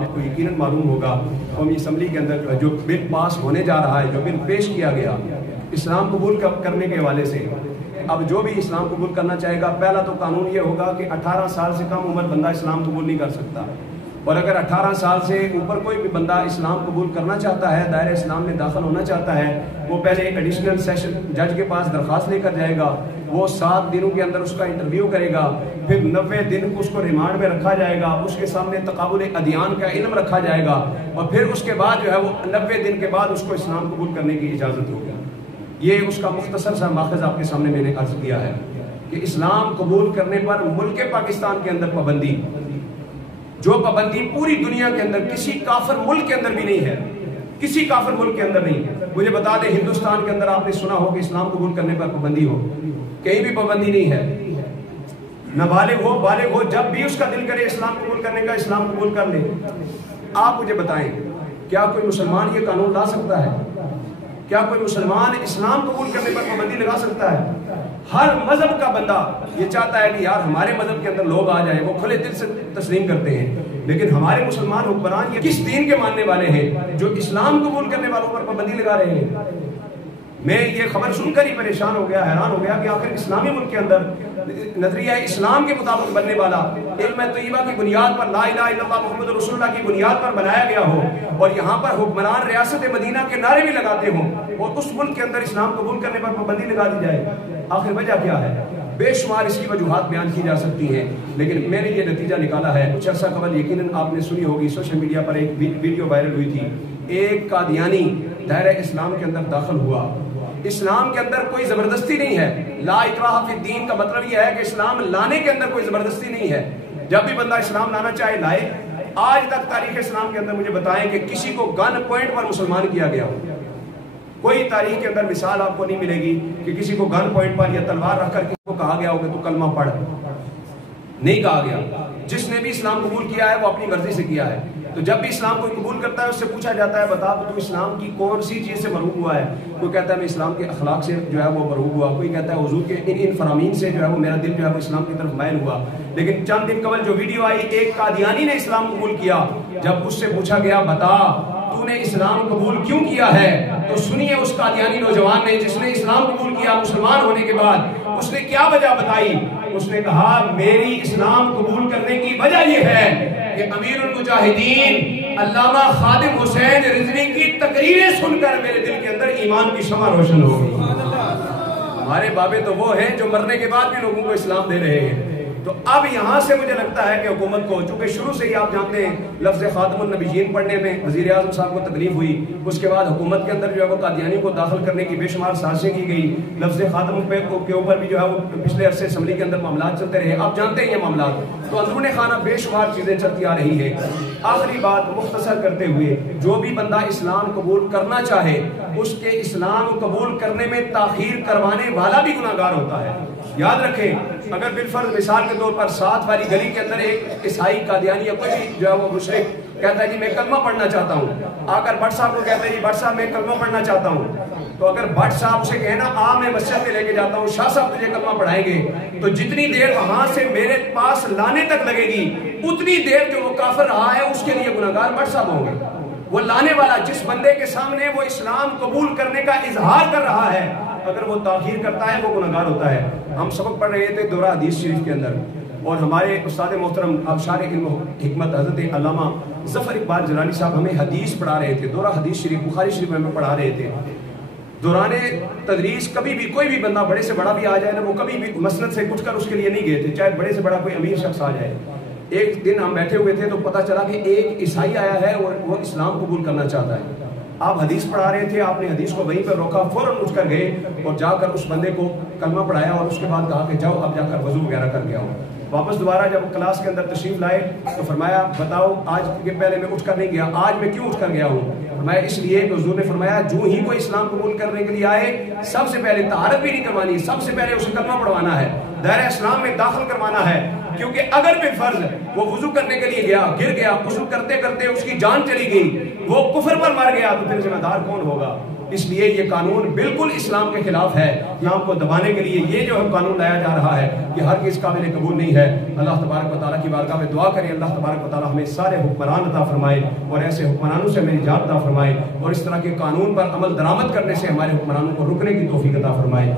آپ کو یقیناً معلوم ہوگا قومی اسمبلی کے اندر جو بل پاس ہونے جا رہا ہے، جو بل پیش کیا گیا اسلام قبول کرنے کے حوالے سے، اب جو بھی اسلام قبول کرنا چاہے گا، پہلا تو قانون یہ ہوگا کہ 18 سال سے کم عمر بندہ اسلام قبول نہیں کر سکتا، اور اگر 18 سال سے اوپر کوئی بھی بندہ اسلام قبول کرنا چاہتا ہے، دائرہ اسلام میں داخل ہونا چاہتا ہے، وہ پہلے ایک ایڈیشنل سیشن جج کے پاس درخواست لے کر جائے گا، وہ 7 دنوں کے اندر اس کا انٹرویو کرے گا، پھر 90 دن اس کو ریمانڈ میں رکھا جائے گا، اس کے سامنے تقابل ادیان کا علم رکھا جائے گا، اور پھر اس کے بعد جو ہے وہ 90 دن کے بعد اس کو اسلام قبول کرنے کی اجازت ہوگی۔ یہ اس کا مختصر سا ماخذ آپ کے سامنے میں نے عرض کیا ہے کہ اسلام قبول کرنے پر ملک پاکستان کے اندر پابندی، جو پابندی پوری دنیا کے اندر کسی کافر ملک کے اندر بھی نہیں ہے، کسی کافر ملک کے اندر نہیں ہے۔ مجھے بتا دیں ہندوستان کے اندر آپ نے سنا ہو کہ اسلام قبول کرنے پر پابندی ہو؟ کہیں بھی پابندی نہیں ہے۔ نابالغ ہو بالغ ہو، جب بھی اس کا دل کرے اسلام قبول کرنے کا، اسلام قبول کر لے۔ آپ مجھے بتائیں کیا کوئی مسلمان یہ قانون لا سکتا ہے؟ کیا کوئی مسلمان اسلام قبول کرنے پر پابندی لگا سکتا ہے؟ ہر مذہب کا بندہ یہ چاہتا ہے کہ یار ہمارے مذہب کے اندر لوگ آ جائیں، وہ کھلے دل سے تسلیم کرتے ہیں، لیکن ہمارے مسلمان حکمران یہ کس دین کے ماننے والے ہیں جو اسلام قبول کرنے والوں پر پابندی لگا رہے ہیں؟ میں یہ خبر سن کر ہی پریشان ہو گیا، حیران ہو گیا کہ آخر اسلامی ملک کے اندر نظریہ اسلام کے مطابق بننے والا، علم طیبہ کی بنیاد پر، لا الہ الا اللہ محمد رسول اللہ کی بنیاد پر بنایا گیا ہو، اور یہاں پر حکمران ریاست مدینہ کے نعرے بھی لگاتے ہوں، اور اس ملک کے اندر اسلام قبول کرنے پر پابندی لگا دی جائے، آخر وجہ کیا ہے؟ بے شمار اس کی وجوہات بیان کی جا سکتی ہیں، لیکن میں نے یہ نتیجہ نکالا ہے۔ کچھ عرصہ قبل یقیناً آپ نے سنی ہوگی، سوشل میڈیا پر ایک ویڈیو وائرل ہوئی تھی، ایک قادیانی دائرہ اسلام کے اندر داخل ہوا۔ اسلام کے اندر کوئی زبردستی نہیں ہے، لا اکراہ فی الدین کا مطلب یہ ہے کہ اسلام لانے کے اندر کوئی زبردستی نہیں ہے، جب بھی بندہ اسلام لانا چاہے لائے۔ آج تک تاریخ اسلام کے اندر مجھے بتائیں کہ کسی کو گن پوائنٹ پر مسلمان کیا گیا ہو؟ کوئی تاریخ کے اندر مثال آپ کو نہیں ملے گی کہ کسی کو گن پوائنٹ پر یا تلوار رکھ کر کسی کو کہا گیا ہو کہ تو کلمہ پڑھ، نہیں کہا گیا۔ جس نے بھی اسلام قبول کیا ہے وہ اپنی مرضی سے کیا ہے۔ تو جب بھی اسلام کوئی قبول کرتا ہے اس سے پوچھا جاتا ہے بتا تو اسلام کی کون سی چیز سے مرغوب ہوا ہے؟ کوئی کہتا ہے میں اسلام کے اخلاق سے جو ہے وہ مرغوب ہوا، کوئی کہتا ہے حضور کے ان فرامین سے جو ہے وہ میرا دل جو ہے وہ اسلام کی طرف مائل ہوا۔ لیکن چند دن قبل جو ویڈیو آئی، ایک قادیانی نے اسلام قبول کیا، جب اس سے پوچھا گیا بتا تو نے اسلام قبول کیوں کیا ہے، تو سنیے اس قادیانی نوجوان نے جس نے اسلام قبول کیا مسلمان ہونے کے بعد، اس نے کیا وجہ بتائی؟ اس نے کہا میری اسلام قبول کرنے کی وجہ یہ ہے کہ امیر المجاہدین علامہ خادم حسین رضوی کی تقریریں سن کر میرے دل کے اندر ایمان کی شمع روشن ہو گئی۔ ہمارے بابے تو وہ ہیں جو مرنے کے بعد بھی لوگوں کو اسلام دے رہے ہیں۔ تو اب یہاں سے مجھے لگتا ہے کہ حکومت کو، چونکہ شروع سے ہی آپ جانتے ہیں لفظ خاتم النبیین پڑھنے میں وزیر اعظم صاحب کو تکلیف ہوئی، اس کے بعد حکومت کے اندر جو ہے وہ قادیانی کو داخل کرنے کی بے شمار سازشیں کی گئی، لفظ خاتم کے اوپر بھی جو ہے وہ پچھلے عرصے اسمبلی کے اندر معاملات چلتے رہے، آپ جانتے ہیں یہ معاملات، تو اندرون خانہ بے شمار چیزیں چلتی آ رہی ہیں۔ آخری بات مختصر کرتے ہوئے، جو بھی بندہ اسلام قبول کرنا چاہے اس کے اسلام قبول کرنے میں تاخیر کروانے والا بھی گناہگار ہوتا ہے۔ یاد رکھیں، اگر بالفرض مثال کے طور پر 7 والی گلی کے اندر ایک عیسائی قادیانی یا کوئی بھی جو ہے وہ مشرک کہتا ہے جی میں کلمہ پڑھنا چاہتا ہوں، آ کر بٹ صاحب کو کہتا ہے جی بٹ صاحب میں کلمہ پڑھنا چاہتا ہوں، تو اگر بٹ صاحب اسے کہنا آ میں مسجد میں لے کے جاتا ہوں، شاہ صاحب تجھے کلمہ پڑھائیں گے، تو جتنی دیر وہاں سے میرے پاس لانے تک لگے گی اتنی دیر جو وہ کافر رہا ہے اس کے لیے گناہگار بٹ صاحب ہوں گے۔ وہ لانے والا جس بندے کے سامنے وہ اسلام قبول کرنے کا اظہار کر رہا ہے، اگر وہ تاخیر کرتا ہے وہ گناہگار ہوتا ہے۔ ہم سبق پڑھ رہے تھے دورہ حدیث شریف کے اندر، اور ہمارے استاد محترم ابشار علم و حکمت حضرت علامہ ظفر اقبال جلانی صاحب ہمیں حدیث پڑھا رہے تھے، دورہ حدیث شریف بخاری شریف میں ہمیں پڑھا رہے تھے۔ دوران تدریس کبھی بھی کوئی بھی بندہ بڑے سے بڑا بھی آ جائے نا، وہ کبھی بھی مسند سے کچھ کر اس کے لیے نہیں گئے تھے، چاہے بڑے سے بڑا کوئی امیر شخص آ جائے۔ ایک دن ہم بیٹھے ہوئے تھے تو پتہ چلا کہ ایک عیسائی آیا ہے اور وہ اسلام قبول کرنا چاہتا ہے۔ آپ حدیث پڑھا رہے تھے، آپ نے حدیث کو وہیں پر روکا، فوراً اٹھ کر گئے اور جا کر اس بندے کو کلمہ پڑھایا، اور اس کے بعد کہا کہ جاؤ اب جا کر وضو وغیرہ کر کے آؤ۔ واپس دوبارہ جب کلاس کے اندر تشریف لائے تو فرمایا بتاؤ آج کے پہلے میں اٹھ کر نہیں گیا، آج میں کیوں اٹھ کر گیا ہوں؟ فرمایا اس لیے کہ حضور نے فرمایا جو ہی کوئی اسلام قبول کرنے کے لیے آئے سب سے پہلے طہارت بھی نہیں کروانی، سب سے پہلے اسے کلمہ پڑھوانا ہے، دائرہ اسلام میں داخل کروانا ہے، کیونکہ اگر بالفرض وہ وضو کرنے کے لیے گیا، گر گیا، وضو کرتے کرتے اس کی جان چلی گئی، وہ کفر پر مر گیا، تو پھر ذمہ دار کون ہوگا؟ اس لیے یہ قانون بالکل اسلام کے خلاف ہے. اسلام کو دبانے کے لیے یہ جو ہے قانون لایا جا رہا ہے یہ ہرگز قابل قبول نہیں ہے. اللہ تبارک و تعالیٰ کی بارگاہ میں دعا کریں اللہ تبارک و تعالیٰ ہمیں سارے حکمران عطا فرمائے اور ایسے حکمرانوں سے ہمیں نجات عطا فرمائے اور اس طرح کے قانون پر عمل درآمد کرنے سے ہمارے حکمرانوں کو رکنے کی توفیق عطا فرمائے.